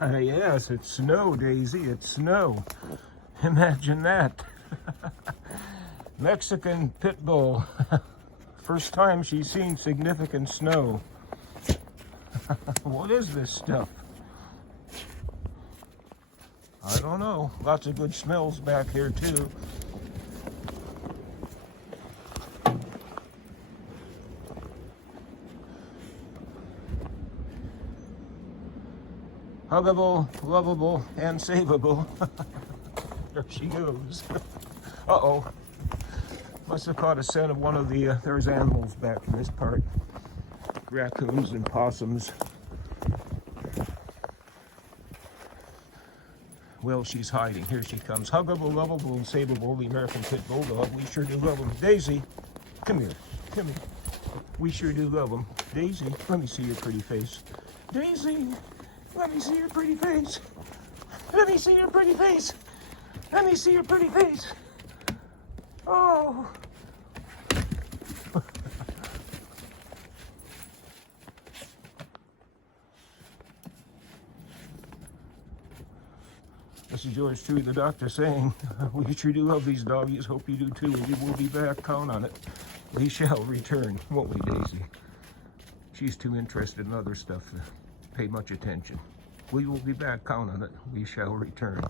Yes, it's snow, Daisy. It's snow. Imagine that. Mexican pit bull. First time she's seen significant snow. What is this stuff? I don't know. Lots of good smells back here too. Huggable, lovable, and savable. There she goes. Uh-oh. Must have caught a scent of one of the, there's animals back in this part. Raccoons and possums. Well, she's hiding. Here she comes. Huggable, lovable, and savable, the American Pit Bulldog. We sure do love them. Daisy, come here. Come here. We sure do love them. Daisy, let me see your pretty face. Daisy, let me see your pretty face. Let me see your pretty face. Let me see your pretty face. Oh. This is yours truly, the doctor, saying, we sure do love these doggies. Hope you do too. We will be back. Count on it. We shall return, won't we, Daisy? She's too interested in other stuff to pay much attention. We will be back. Count on it. We shall return.